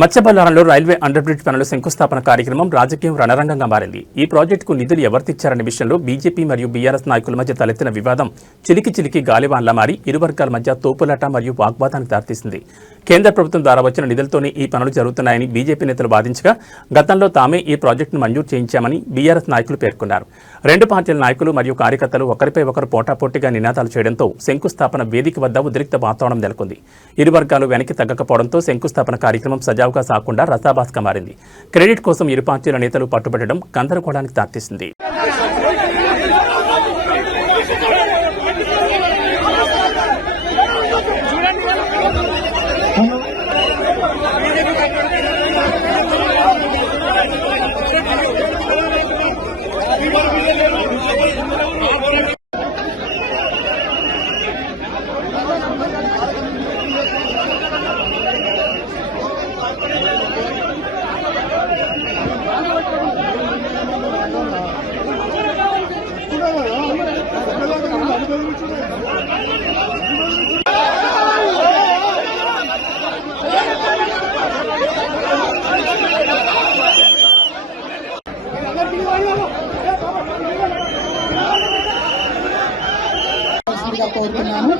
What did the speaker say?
మత్స్యబల్లారంలో railway under bridge పనుల శంకుస్థాపన కార్యక్రమం రాజకీయం రణరంగంగా మారింది. ఈ ప్రాజెక్టుకు నిధులు ఎవరిచ్చారనే విషయంలో బీజేపీ మరియు బీఆర్ఎస్ నాయకుల మధ్య తలెత్తిన వివాదం చిలికి గాలివాన్లా మారి ఇరు వర్గాల మధ్య తోపులాట మరియు వాగ్వాదానికి దారితీసింది. కేంద్ర ప్రభుత్వం ద్వారా వచ్చిన నిధులతోనే ఈ పనులు జరుగుతున్నాయని బీజేపీ నేతలు వాదించగా, గతంలో తామే ఈ ప్రాజెక్టును మంజూరు చేయించామని బీఆర్ఎస్ నాయకులు పేర్కొన్నారు. రెండు పార్టీల నాయకులు మరియు కార్యకర్తలు ఒకరిపై ఒకరు పోటాపోటీగా నినాదాలు చేయడంతో శంకుస్థాపన వేదిక వద్ద ఉద్రిక్త వాతావరణం నెలకొంది. ఇరు వర్గాలు వెనక్కి తగ్గకపోవడంతో శంకుస్థాపన కార్యక్రమం సజావుగా సాగకుండా రసాభాస్గా మారింది. క్రెడిట్ కోసం ఇరు పార్టీల నేతలు పట్టుబట్టడం గందరగోళానికి దారితీసింది. కోరుతున్నాను.